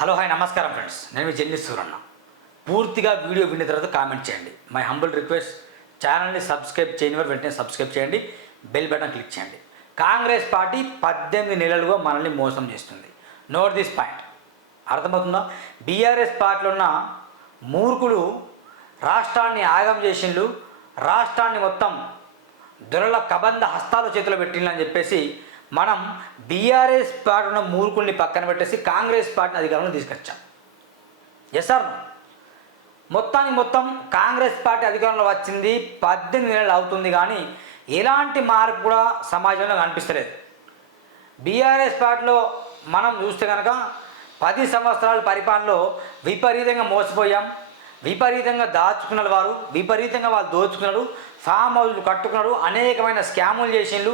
Hello hi నమస్కారం friends. నేను మీ journey Suranna. పూర్తిగా వీడియో విన్న తర్వాత కామెంట్ చేయండి. మై హంబుల్ రిక్వెస్ట్ ఛానల్ని సబ్స్క్రైబ్ చేయని వారు వెంటనే సబ్స్క్రైబ్ చేయండి బెల్ బటన్ క్లిక్ చేయండి. కాంగ్రెస్ పార్టీ పద్దెనిమిది నెలలుగా మనల్ని మోసం చేస్తుంది. నోట్ దిస్ పాయింట్ అర్థమవుతుందా? బీఆర్ఎస్ పార్టీలో ఉన్న మూర్ఖులు రాష్ట్రాన్ని ఆగం చేసిండ్రు రాష్ట్రాన్ని మొత్తం దొరల కబంధ హస్తాల చేతిలో అని చెప్పేసి మనం బీఆర్ఎస్ పార్టీ ఉన్న మూర్ఖుల్ని పక్కన పెట్టేసి కాంగ్రెస్ పార్టీని అధికారంలో తీసుకొచ్చాం. ఎస్ సార్ మొత్తానికి మొత్తం కాంగ్రెస్ పార్టీ అధికారంలో వచ్చింది పద్దెనిమిది నెలలు అవుతుంది కానీ ఎలాంటి మార్పు కూడా సమాజంలో కనిపిస్తలేదు. బీఆర్ఎస్ పార్టీలో మనం చూస్తే కనుక పది సంవత్సరాల పరిపాలనలో విపరీతంగా మోసపోయాం. విపరీతంగా దాచుకున్నారు వారు విపరీతంగా వాళ్ళు దోచుకున్నారు ఫామ్ హౌస్లు కట్టుకున్నారు అనేకమైన స్కాములు చేసిండ్రు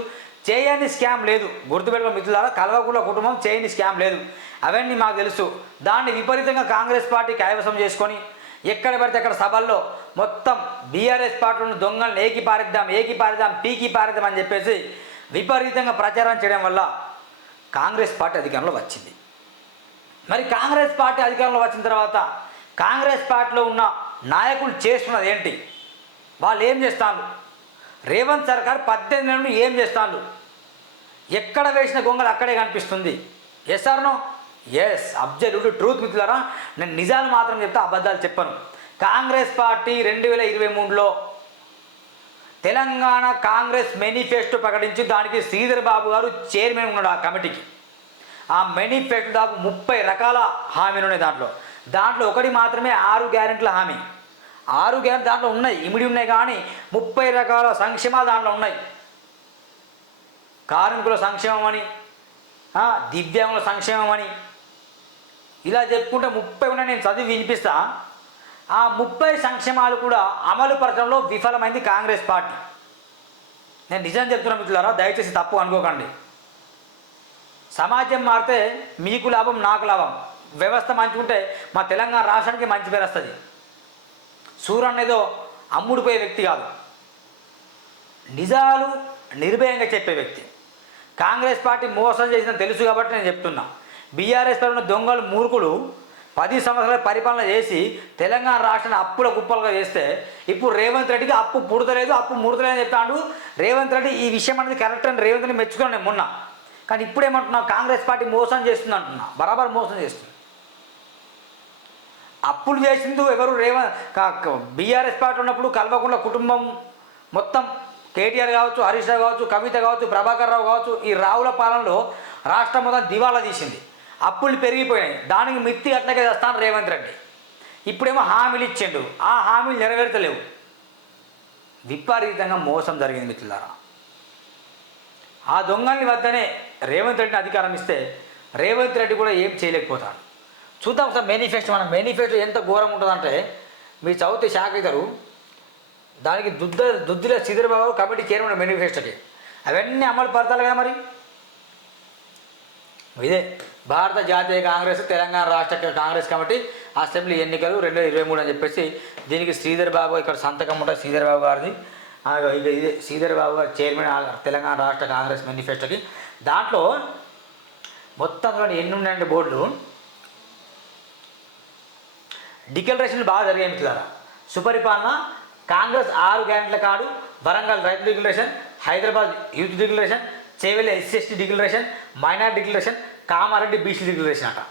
చేయని స్కామ్ లేదు. గుర్తుపెట్టుకో మిత్రులారా కలవకుల కుటుంబం చేయని స్కామ్ లేదు. అవన్నీ మాకు తెలుసు. దాన్ని విపరీతంగా కాంగ్రెస్ పార్టీ కైవసం చేసుకొని ఎక్కడ పడితే అక్కడ సభల్లో మొత్తం బీఆర్ఎస్ పార్టీలను దొంగలను ఏకి పారిద్దాం ఏకి పారిద్దాం పీకి పారిద్దాం అని చెప్పేసి విపరీతంగా ప్రచారం చేయడం వల్ల కాంగ్రెస్ పార్టీ అధికారంలో వచ్చింది. మరి కాంగ్రెస్ పార్టీ అధికారంలో వచ్చిన తర్వాత కాంగ్రెస్ పార్టీలో ఉన్న నాయకులు చేస్తున్నది ఏంటి? వాళ్ళు ఏం చేస్తాను రేవంత్ సర్కార్ పద్దెనిమిది నెలలు ఏం చేస్తాను ఎక్కడ వేసిన గొంగలు అక్కడే కనిపిస్తుంది. ఎస్ ఎస్ అబ్జల్యూట్ ట్రూత్ మిత్రులారా నేను నిజాలు మాత్రం చెప్తే అబద్ధాలు చెప్పను. కాంగ్రెస్ పార్టీ రెండు వేల ఇరవై మూడులో తెలంగాణ కాంగ్రెస్ మేనిఫెస్టో ప్రకటించి దానికి శ్రీధర్ బాబు గారు చైర్మన్ ఉన్నాడు ఆ కమిటీకి. ఆ మేనిఫెస్టో దాదాపు ముప్పై రకాల హామీలు ఉన్నాయి దాంట్లో. దాంట్లో ఒకటి మాత్రమే ఆరు గ్యారెంటీల హామీ. ఆరు గ్యారెంటీ దాంట్లో ఉన్నాయి ఇమిడి ఉన్నాయి కానీ ముప్పై రకాల సంక్షేమాలు దాంట్లో ఉన్నాయి. కార్మికుల సంక్షేమం అని దివ్యాంగుల సంక్షేమం అని ఇలా చెప్పుకుంటే ముప్పై ఉన్న నేను చదివి వినిపిస్తా. ఆ ముప్పై సంక్షేమాలు కూడా అమలు పరచడంలో విఫలమైంది కాంగ్రెస్ పార్టీ. నేను నిజం చెప్తున్నా మిత్రులారా దయచేసి తప్పు అనుకోకండి. సమాజం మారితే మీకు లాభం నాకు లాభం. వ్యవస్థ మంచుకుంటే మా తెలంగాణ రాష్ట్రానికి మంచి పేరు వస్తుంది. సూరన్ ఏదో అమ్ముడుపోయే వ్యక్తి కాదు. నిజాలు నిర్భయంగా చెప్పే వ్యక్తి. కాంగ్రెస్ పార్టీ మోసం చేసిన తెలుసు కాబట్టి నేను చెప్తున్నా. బీఆర్ఎస్ ఉన్న దొంగలు మూర్ఖులు పది సంవత్సరాల పరిపాలన చేసి తెలంగాణ రాష్ట్రాన్ని అప్పుల కుప్పలుగా చేస్తే ఇప్పుడు రేవంత్ రెడ్డికి అప్పు పుడతలేదు అప్పు ముడతలేదు అని చెప్తాడు. రేవంత్ రెడ్డి ఈ విషయం అనేది కరెక్ట్ అని రేవంత్ రెడ్డి మెచ్చుకున్నాను నేను మొన్న. కానీ ఇప్పుడేమంటున్నా కాంగ్రెస్ పార్టీ మోసం చేస్తుంది అంటున్నా. బరాబర్ మోసం చేస్తుంది. అప్పులు చేసింది ఎవరు? రేవంత్ బీఆర్ఎస్ పార్టీ ఉన్నప్పుడు కల్వకుండా కుటుంబం మొత్తం కేటీఆర్ కావచ్చు హరీష్ రావు కావచ్చు కవిత కావచ్చు ప్రభాకర్ రావు కావచ్చు ఈ రావుల పాలనలో రాష్ట్రం మొత్తం దివాలా తీసింది. అప్పులు పెరిగిపోయినాయి. దానికి మిత్తి అట్లకే తెస్తాను రేవంత్ రెడ్డి. ఇప్పుడేమో హామీలు ఇచ్చిండు. ఆ హామీలు నెరవేర్చలేవు. విపరీతంగా మోసం జరిగింది మిత్రులారా. ఆ దొంగల్ని వద్దనే రేవంత్ రెడ్డిని అధికారం ఇస్తే రేవంత్ రెడ్డి కూడా ఏం చేయలేకపోతాడు. చూద్దాం సార్ మేనిఫెస్టో మన మేనిఫెస్టో ఎంత ఘోరంగా ఉంటుందంటే మీరు చదివితే షాక్ అవుతారు దానికి దుద్ద దుద్దిల శ్రీధరబాబు కమిటీ చైర్మన్ మేనిఫెస్టోకి అవన్నీ అమలు పడతారు కదా మరి? ఇదే భారత జాతీయ కాంగ్రెస్ తెలంగాణ రాష్ట్ర కాంగ్రెస్ కమిటీ అసెంబ్లీ ఎన్నికలు రెండు వేల ఇరవై మూడు అని చెప్పేసి దీనికి శ్రీధర్ బాబు ఇక్కడ సంతకం ఉంటుంది శ్రీధర్ బాబు గారిది. ఇక ఇదే శ్రీధర్ బాబు గారు చైర్మన్ తెలంగాణ రాష్ట్ర కాంగ్రెస్ మేనిఫెస్టోకి దాంట్లో మొత్తం ఎన్ని ఉన్నాయండి బోర్డులు. డిక్లరేషన్లు బాగా జరిగాయి మిత్రులారా. సుపరిపాలన కాంగ్రెస్ ఆరు గ్యారెంట్ల కాడు వరంగల్ రైతు declaration Hyderabad youth declaration Chevella SC ST declaration minority declaration Kamareddy BC declaration అట.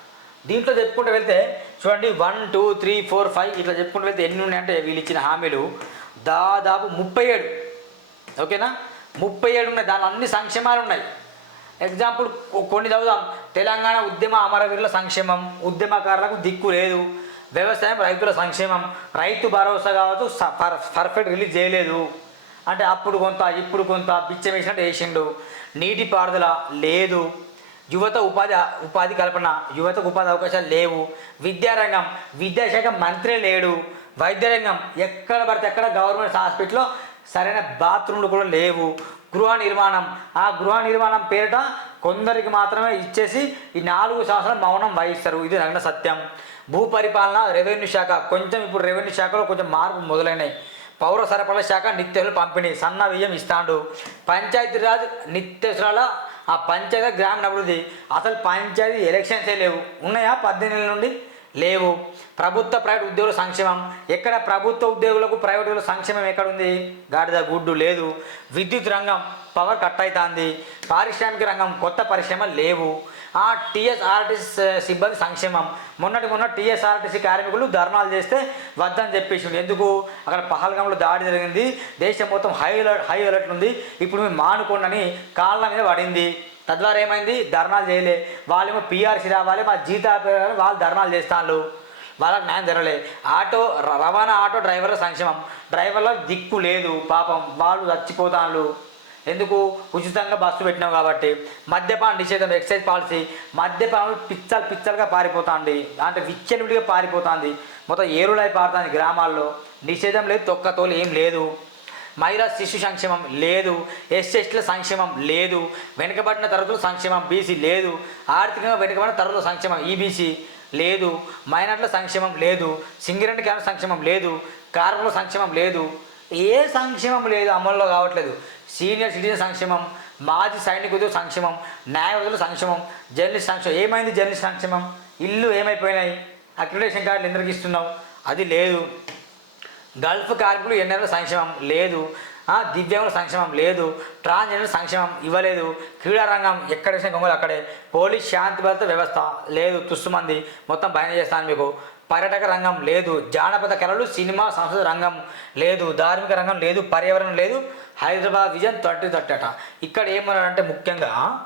దీంట్లో చెప్పుకుంటూ వెళ్తే చూడండి one two three four five ఇట్లా చెప్పుకుంటూ వెళ్తే ఎన్ని ఉన్నాయంటే వీళ్ళు ఇచ్చిన హామీలు. దాదాపు ముప్పై ఏడు. ఓకేనా? ముప్పై ఏడు ఉన్నాయి. దాని అన్ని సంక్షేమాలు ఉన్నాయి. ఎగ్జాంపుల్ కొన్ని చదువుదాం. తెలంగాణ ఉద్యమ అమరవీరుల సంక్షేమం. ఉద్యమకారులకు దిక్కు లేదు. వ్యవసాయం రైతుల సంక్షేమం. రైతు భరోసా కావచ్చు స- పర్ పర్ఫెక్ట్ రిలీజ్ చేయలేదు. అంటే అప్పుడు కొంత ఇప్పుడు కొంత బిచ్చం వేసినట్టు వేసిండు. నీటిపారుదల లేదు. యువత ఉపాధి ఉపాధి కల్పన యువతకు ఉపాధి అవకాశాలు లేవు. విద్యారంగం విద్యాశాఖ మంత్రి లేడు. వైద్యరంగం ఎక్కడ పడితే ఎక్కడ గవర్నమెంట్ హాస్పిటల్లో సరైన బాత్రూమ్లు కూడా లేవు. గృహ నిర్మాణం ఆ గృహ నిర్మాణం పేరిట కొందరికి మాత్రమే ఇచ్చేసి ఈ నాలుగు సంవత్సరాలు మౌనం వహిస్తారు. ఇది నగ్న సత్యం. భూ పరిపాలన రెవెన్యూ శాఖ. కొంచెం ఇప్పుడు రెవెన్యూ శాఖలో కొంచెం మార్పు మొదలైనాయి. పౌర సరఫరాల శాఖ నిత్యాలు పంపిణీ. సన్న బియ్యం ఇస్తాడు. పంచాయతీరాజ్ నిత్యవసరాల ఆ పంచాయతీ గ్రామీణ అభివృద్ధి అసలు పంచాయతీ ఎలక్షన్సే లేవు. ఉన్నాయా పద్దెనిమిది నుండి? లేవు. ప్రభుత్వ ప్రైవేట్ ఉద్యోగుల సంక్షేమం. ఎక్కడ ప్రభుత్వ ఉద్యోగులకు ప్రైవేట్ ఉద్యోగుల సంక్షేమం ఎక్కడ ఉంది గాడిద గుడ్డు లేదు. విద్యుత్ రంగం పవర్ కట్ అవుతుంది పారిశ్రామిక రంగం కొత్త పరిశ్రమలు లేవు. ఆ టీఎస్ఆర్టీసీ సిబ్బంది సంక్షేమం. మొన్నటి మొన్న టీఎస్ఆర్టీసీ కార్మికులు ధర్నాలు చేస్తే వద్దని చెప్పేసి ఎందుకు? అక్కడ పహల్గంలో దాడి జరిగింది. దేశం మొత్తం హై అలర్ట్ హై అలర్ట్ ఉంది. ఇప్పుడు మేము మానుకోండి కాళ్ళ మీద పడింది. తద్వారా ఏమైంది? ధర్నాలు చేయలే. వాళ్ళేమో పిఆర్సీ రావాలి మా జీతా వాళ్ళు ధర్నాలు చేస్తాను వాళ్ళకి న్యాయం జరగలే. ఆటో ర- రవాణా ఆటో డ్రైవర్ల సంక్షేమం. డ్రైవర్ల దిక్కు లేదు పాపం. వాళ్ళు చచ్చిపోతాను ఎందుకు? ఉచితంగా బస్సు పెట్టినాం కాబట్టి. మద్యపాన నిషేధం ఎక్సైజ్ పాలసీ. మద్యపానం పిచ్చలు పిచ్చలుగా పారిపోతుంది అంటే విచ్చలవిడిగా పారిపోతుంది. మొత్తం ఏరులై పారుతుంది గ్రామాల్లో. నిషేధం లేదు తొక్క తోలు ఏం లేదు. మహిళా శిశు సంక్షేమం లేదు ఎస్సీ ఎస్టీల సంక్షేమం లేదు వెనుకబడిన తరగతుల సంక్షేమం బీసీ లేదు ఆర్థికంగా వెనుకబడిన తరగతుల సంక్షేమం ఈబీసీ లేదు మైనార్టీల సంక్షేమం లేదు సింగిరెడ్డి క్యాన్ సంక్షేమం లేదు కార్మికుల సంక్షేమం లేదు. ఏ సంక్షేమం లేదు అమల్లో కావట్లేదు. సీనియర్ సిటిజన్ సంక్షేమం మాజీ సైనికుల సంక్షేమం న్యాయవాదుల సంక్షేమం జర్నలిస్ట్ సంక్షేమం ఏమైంది జర్నలిస్ట్ సంక్షేమం? ఇల్లు ఏమైపోయినాయి? అక్రిడేషన్ కార్డులు ఎందుకు ఇస్తున్నావు? అది లేదు. గల్ఫ్ కార్మికులు ఎన్నెల సంక్షేమం లేదు. ఆ, దివ్యాంగుల సంక్షేమం లేదు. ట్రాన్స్జెండర్ సంక్షేమం ఇవ్వలేదు. క్రీడారంగం ఎక్కడ వేసిన గొంగలు అక్కడే. పోలీస్ శాంతి భద్రత వ్యవస్థ లేదు. తుస్సుమంది మొత్తం భయం చేస్తాను మీకు. పర్యాటక రంగం లేదు. జానపద కళలు సినిమా సంస్కృతి రంగం లేదు. ధార్మిక రంగం లేదు. పర్యావరణం లేదు. హైదరాబాద్ విజన్ థర్టీ థర్టీ అట ఇక్కడ ఏమన్నారంటే ముఖ్యంగా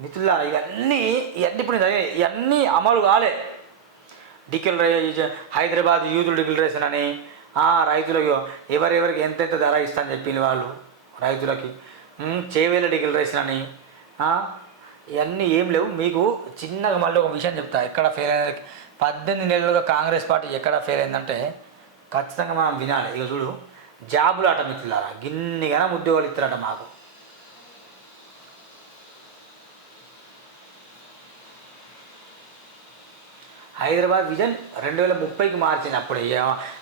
మిథుల ఇవన్నీ ఇవన్నీ ఇప్పుడు ఇవన్నీ అమలు కాలే. డిక్లరేషన్ హైదరాబాద్ యూత్ డిక్లరేషన్ అని రైతులకు ఎవరెవరికి ఎంతెంత ధర ఇస్తా అని చెప్పిన వాళ్ళు రైతులకి. చేవేల డిక్లరేషన్ అని ఇవన్నీ ఏం లేవు. మీకు చిన్నగా మళ్ళీ ఒక విషయం చెప్తా. ఎక్కడ ఫెయిల్ అయింది పద్దెనిమిది నెలలుగా కాంగ్రెస్ పార్టీ ఎక్కడ ఫెయిల్ అయిందంటే ఖచ్చితంగా మనం వినాలి. ఇక చూడు జాబులు అట మిత్రులారా గిన్నిగానే ఉద్యోగాలు ఇస్తారట మాకు. హైదరాబాద్ విజన్ రెండు వేల ముప్పైకి మార్చింది అప్పుడు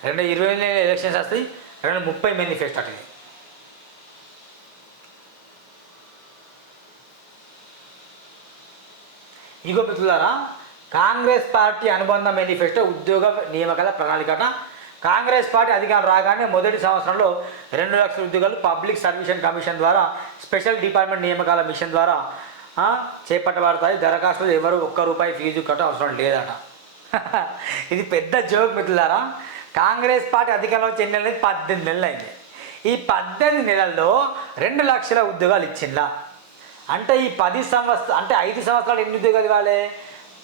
రెండు వేల ఇరవై ఎలక్షన్స్ వస్తాయి రెండు వేల ముప్పై మేనిఫెస్టో అంటే ఇగో మిత్రులారా కాంగ్రెస్ పార్టీ అనుబంధ మేనిఫెస్టో ఉద్యోగ నియామకాల ప్రణాళికట. కాంగ్రెస్ పార్టీ అధికారం రాగానే మొదటి సంవత్సరంలో రెండు లక్షల ఉద్యోగాలు పబ్లిక్ సర్వీషన్ కమిషన్ ద్వారా స్పెషల్ డిపార్ట్మెంట్ నియామకాల మిషన్ ద్వారా చేపట్టబడతాయి. దరఖాస్తులు ఎవరు ఒక్క రూపాయి ఫీజు కట్ట అవసరం లేదట. ఇది పెద్ద జోక్ మిత్రులారా. కాంగ్రెస్ పార్టీ అధికారంలో వచ్చి ఎన్ని నెలలు పద్దెనిమిది నెలలు అయింది. ఈ పద్దెనిమిది నెలల్లో రెండు లక్షల ఉద్యోగాలు ఇచ్చిందా అంటే ఈ పది సంవత్సరం అంటే ఐదు సంవత్సరాలు ఎన్ని ఉద్యోగాలు ఇవ్వాలి?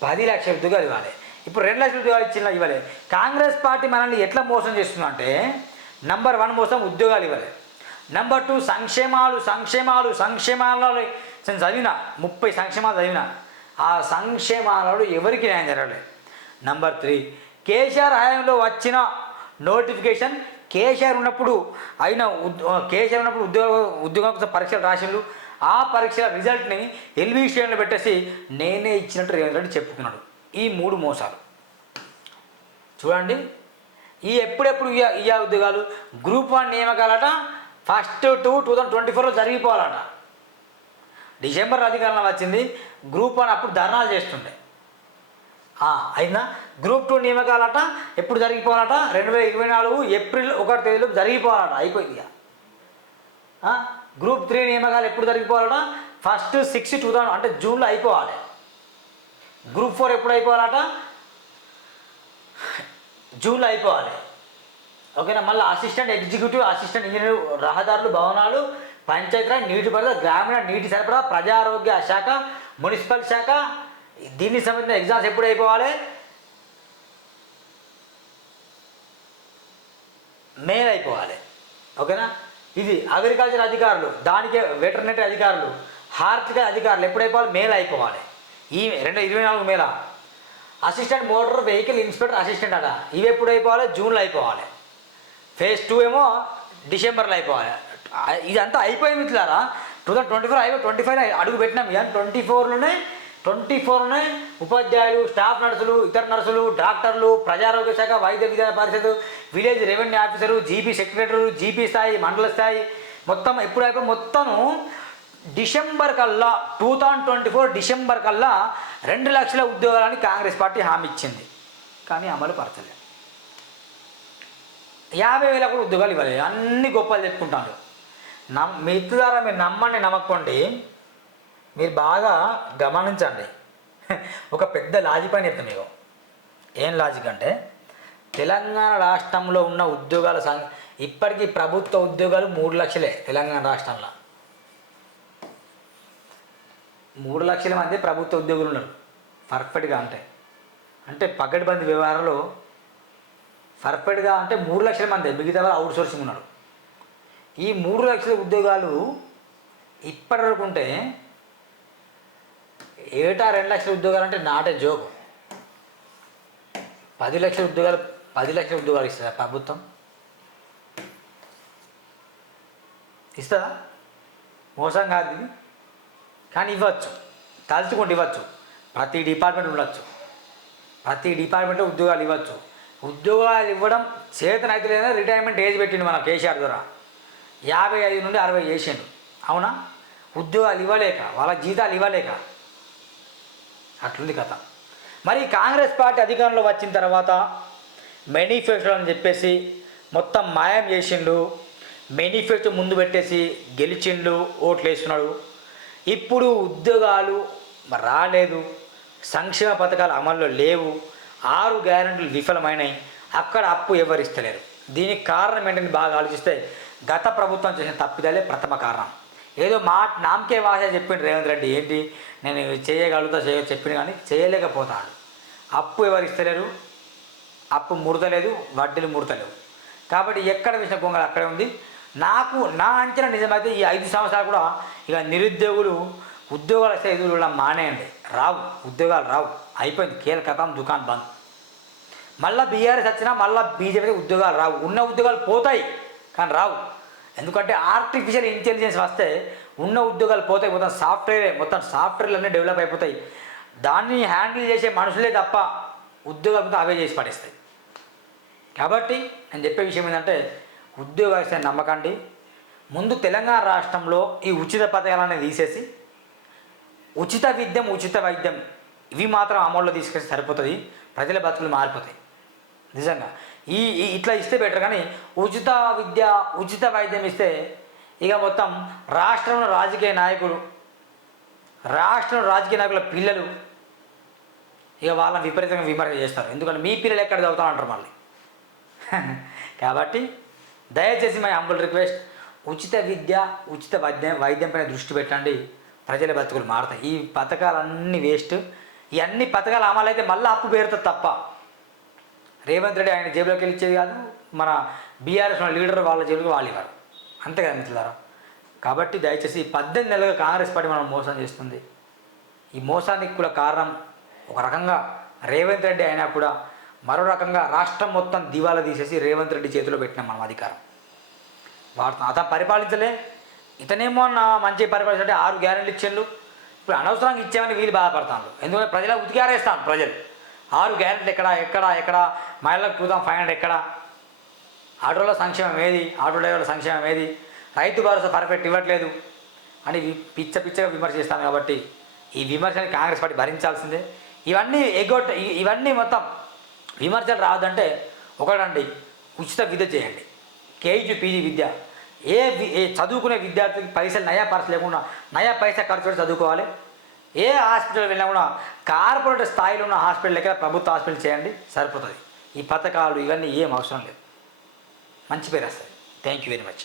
పది లక్షల ఉద్యోగాలు ఇవ్వాలి. ఇప్పుడు రెండు లక్షల ఉద్యోగాలు ఇచ్చిన ఇవ్వాలి. కాంగ్రెస్ పార్టీ మనల్ని ఎట్లా మోసం చేస్తుందంటే నంబర్ వన్ మోసం ఉద్యోగాలు ఇవ్వాలి. నెంబర్ టూ సంక్షేమాలు సంక్షేమాలు సంక్షేమాలలో నేను చదివిన ముప్పై సంక్షేమాలు చదివిన ఆ సంక్షేమాలలో ఎవరికి న్యాయం జరగలేదు నంబర్ త్రీ కేసీఆర్ హయాంలో వచ్చిన నోటిఫికేషన్ కేసీఆర్ ఉన్నప్పుడు అయిన ఉద్- కేసీఆర్ ఉన్నప్పుడు ఉద్యోగ ఉద్యోగం కోసం పరీక్షలు రాసిండు. ఆ పరీక్షల రిజల్ట్ని ఎల్వి స్టేషన్లో పెట్టేసి నేనే ఇచ్చినట్టు రేవంత్ రెడ్డి చెప్పుకున్నాడు. ఈ మూడు మోసాలు. చూడండి. ఈ ఎప్పుడెప్పుడు ఇయ్య ఉద్యోగాలు? Group one నియామకాలట first two two thousand twenty ఫోర్లో జరిగిపోవాలట. డిసెంబర్ అధికారంలో వచ్చింది. గ్రూప్ వన్ అప్పుడు ధర్నాలు చేస్తుండే. అయినా గ్రూప్ టూ నియమకాలట ఎప్పుడు జరిగిపోవాలట? రెండు వేల ఇరవై నాలుగు ఏప్రిల్ ఒకటి తేదీలో జరిగిపోవాలట అయిపోయింది ఇక. గ్రూప్ త్రీ నియమకాలు ఎప్పుడు జరిగిపోవాలట? ఫస్ట్ సిక్స్ టూ థౌసండ్ అంటే జూన్లో అయిపోవాలి. గ్రూప్ ఫోర్ ఎప్పుడు అయిపోవాలట? జూన్లో అయిపోవాలి. ఓకేనా? మళ్ళీ అసిస్టెంట్ ఎగ్జిక్యూటివ్ అసిస్టెంట్ ఇంజనీర్ రహదారులు భవనాలు పంచాయతీరాజ్ నీటిపారుదల గ్రామీణ నీటి సరఫరా ప్రజారోగ్య శాఖ మున్సిపల్ శాఖ దీనికి సంబంధించిన ఎగ్జామ్స్ ఎప్పుడు అయిపోవాలి? మేల్ అయిపోవాలి. ఓకేనా? ఇది అగ్రికల్చర్ అధికారులు దానికే వెటర్నరీ అధికారులు హార్తిక అధికారులు ఎప్పుడు అయిపోవాలి? మేల్ అయిపోవాలి. ఈ రెండు ఇరవై నాలుగు మేల assistant motor vehicle inspector assistant అట. ఇవి ఎప్పుడు అయిపోవాలి? జూన్లో అయిపోవాలి. ఫేజ్ టూ ఏమో డిసెంబర్లో అయిపోవాలి. ఇదంతా అయిపోయింది ఇట్లారా టూ థౌసండ్ ట్వంటీ ఫోర్ అయిపోయి ట్వంటీ ఫైవ్ అడుగు పెట్టినాం. ఇక ట్వంటీ ఫోర్లోనే ట్వంటీ ఫోర్నే ఉపాధ్యాయులు స్టాఫ్ నర్సులు ఇతర నర్సులు డాక్టర్లు ప్రజారోగ్య శాఖ వైద్య విధాన పరిషత్ village revenue officer GP secretary GP స్థాయి మండల స్థాయి. మొత్తం ఎప్పుడైతే మొత్తం డిసెంబర్ కల్లా two thousand twenty four December కల్లా రెండు లక్షల ఉద్యోగాలని కాంగ్రెస్ పార్టీ హామీ ఇచ్చింది. కానీ అమలు పరచలేదు. యాభై వేల కూడా ఉద్యోగాలు ఇవ్వలేదు. అన్ని గొప్పలు చెప్పుకుంటారు. నమ్ మీ ద్వారా మీరు నమ్మండి నమ్మకండి. మీరు బాగా గమనించండి. ఒక పెద్ద లాజిక్ పని చెప్తాను మీకు. ఏం లాజిక్ అంటే తెలంగాణ రాష్ట్రంలో ఉన్న ఉద్యోగాల సంఖ్య ఇప్పటికీ ప్రభుత్వ ఉద్యోగాలు మూడు లక్షలే తెలంగాణ రాష్ట్రంలో. మూడు లక్షల మంది ప్రభుత్వ ఉద్యోగులు ఉన్నారు. పర్ఫెక్ట్గా అంటే. అంటే పగటిబంది వ్యవహారంలో పర్ఫెక్ట్గా అంటే మూడు లక్షల మంది మిగతా వాళ్ళు అవుట్ సోర్సింగ్ ఉన్నారు. ఈ మూడు లక్షల ఉద్యోగాలు ఇప్పటి వరకు ఉంటే ఏటా రెండు లక్షల ఉద్యోగాలు అంటే నాటే జోకు పది లక్షల ఉద్యోగాలు పది లక్షల ఉద్యోగాలు ఇస్తుందా ప్రభుత్వం? ఇస్తుందా? మోసం కాదు ఇది. కానీ ఇవ్వచ్చు. తలుచుకుంటే ఇవ్వచ్చు. ప్రతి డిపార్ట్మెంట్ ఉండొచ్చు. ప్రతి డిపార్ట్మెంట్లో ఉద్యోగాలు ఇవ్వచ్చు. ఉద్యోగాలు ఇవ్వడం చేతనైతే లేదా రిటైర్మెంట్ ఏజ్ పెట్టిండు మన కేసీఆర్ ద్వారా. యాభై ఐదు నుండి అరవై చేసిండు. అవునా? ఉద్యోగాలు ఇవ్వలేక వాళ్ళ జీతాలు ఇవ్వలేక అట్లుంది కథ. మరి కాంగ్రెస్ పార్టీ అధికారంలో వచ్చిన తర్వాత మేనిఫెస్టో అని చెప్పేసి మొత్తం మాయం చేసిండు మేనిఫెస్టో ముందు పెట్టేసి గెలిచిండు ఓట్లు వేస్తున్నాడు. ఇప్పుడు ఉద్యోగాలు రాలేదు సంక్షేమ పథకాలు అమల్లో లేవు ఆరు గ్యారెంటీలు విఫలమైనాయి అక్కడ అప్పు ఎవరిస్తలేరు దీనికి కారణం ఏంటని బాగా ఆలోచిస్తే గత ప్రభుత్వం చేసిన తప్పిదాలే ప్రథమ కారణం. ఏదో మా నామకే భాష చెప్పిండు రేవంత్ రెడ్డి. ఏంటి? నేను చేయగలుగుతా చేయ చెప్పిండు కానీ చేయలేకపోతాడు. అప్పు ఎవరు ఇస్తలేరు? అప్పు ముడతలేదు వడ్డీలు ముడతలేవు. కాబట్టి ఎక్కడ వేసిన పొంగల్ అక్కడే ఉంది. నాకు నా అంచనా నిజమైతే ఈ ఐదు సంవత్సరాలు కూడా ఇక నిరుద్యోగులు ఉద్యోగాలు సైజులు మానేయండి. రావు ఉద్యోగాలు రావు. అయిపోయింది. కీలకతం దుకాన్ బంద్. మళ్ళీ బీఆర్ఎస్ వచ్చినా మళ్ళీ బీజేపీ ఉద్యోగాలు రావు. ఉన్న ఉద్యోగాలు పోతాయి కానీ రావు. ఎందుకంటే ఆర్టిఫిషియల్ ఇంటెలిజెన్స్ వస్తే ఉన్న ఉద్యోగాలు పోతాయి మొత్తం సాఫ్ట్వేరే మొత్తం సాఫ్ట్వేర్లు అన్నీ డెవలప్ అయిపోతాయి. దాన్ని హ్యాండిల్ చేసే మనుషులే తప్ప ఉద్యోగాలు మొత్తం అవే చేసి పడేస్తాయి. కాబట్టి నేను చెప్పే విషయం ఏంటంటే ఉద్యోగాలు నమ్మకండి. ముందు తెలంగాణ రాష్ట్రంలో ఈ ఉచిత పథకాలనే తీసేసి ఉచిత విద్యం ఉచిత వైద్యం ఇవి మాత్రం అమల్లో తీసుకొస్తే సరిపోతుంది ప్రజల బతుకులు మారిపోతాయి. నిజంగా. ఈ ఇట్లా ఇస్తే బెటర్ కానీ ఉచిత విద్య ఉచిత వైద్యం ఇస్తే ఇక మొత్తం రాష్ట్రంలో రాజకీయ నాయకులు రాష్ట్రంలో రాజకీయ నాయకుల పిల్లలు ఇక వాళ్ళని విపరీతంగా విమర్శ చేస్తారు. ఎందుకంటే మీ పిల్లలు ఎక్కడ చదువుతా ఉంటారు మళ్ళీ? కాబట్టి దయచేసి మై హంబుల్ రిక్వెస్ట్ ఉచిత విద్య ఉచిత వైద్యం వైద్యంపైన దృష్టి పెట్టండి. ప్రజల బతుకులు మారుతాయి. ఈ పథకాలన్నీ వేస్ట్ ఇవన్నీ పథకాలు అమలైతే మళ్ళీ అప్పు పేరుతుంది తప్ప రేవంత్ రెడ్డి ఆయన జేబులోకి వెళ్ళి ఇచ్చేది కాదు మన బీఆర్ఎస్ లీడర్ వాళ్ళ జేబులకు వాళ్ళు ఇవ్వరు. అంతే కదా మిత్రులారా? కాబట్టి దయచేసి పద్దెనిమిది నెలలుగా కాంగ్రెస్ పార్టీ మనం మోసం చేస్తుంది. ఈ మోసానికి కూడా కారణం ఒక రకంగా రేవంత్ రెడ్డి అయినా కూడా మరో రకంగా రాష్ట్రం మొత్తం దివాలా తీసేసి రేవంత్ రెడ్డి చేతిలో పెట్టినాం మనం అధికారం. వాడు అతను పరిపాలించలే ఇతనేమో నా మంచి పరిపాలించంటే ఆరు గ్యారెంటీలు ఇచ్చిండు. ఇప్పుడు అనవసరంగా ఇచ్చామని వీళ్ళు బాధపడతాను ఎందుకంటే ప్రజలకు ఉతికారేస్తాను ప్రజలు. ఆరు గ్యారెంటీలు ఎక్కడ ఎక్కడ ఎక్కడ మహిళలకు టూ థౌసండ్ ఫైవ్ హండ్రెడ్ ఎక్కడ? ఆటోల సంక్షేమం ఏది? ఆటో డ్రైవర్ల సంక్షేమం ఏది? రైతు భరోసా పర్ఫెక్ట్ ఇవ్వట్లేదు. అని పిచ్చ పిచ్చగా విమర్శిస్తాను కాబట్టి ఈ విమర్శని కాంగ్రెస్ పార్టీ భరించాల్సిందే. ఇవన్నీ ఎగ్గొట్ట ఇవన్నీ మొత్తం విమర్శలు రావద్దంటే ఒకటండి ఉచిత విద్య చేయండి. కేజీ పీజీ విద్య. ఏ ఏ చదువుకునే విద్యార్థికి పైసలు నయా పర్స్ లేకుండా నయా పైసా ఖర్చు పెట్టి చదువుకోవాలి. ఏ హాస్పిటల్ వెళ్ళినా కూడా కార్పొరేట్ స్థాయిలో ఉన్న హాస్పిటల్ లెక్క ప్రభుత్వ హాస్పిటల్ చేయండి సరిపోతుంది. ఈ పథకాలు ఇవన్నీ ఏం అవసరం లేదు. మంచి పేరు వస్తుంది థ్యాంక్ యూ వెరీ మచ్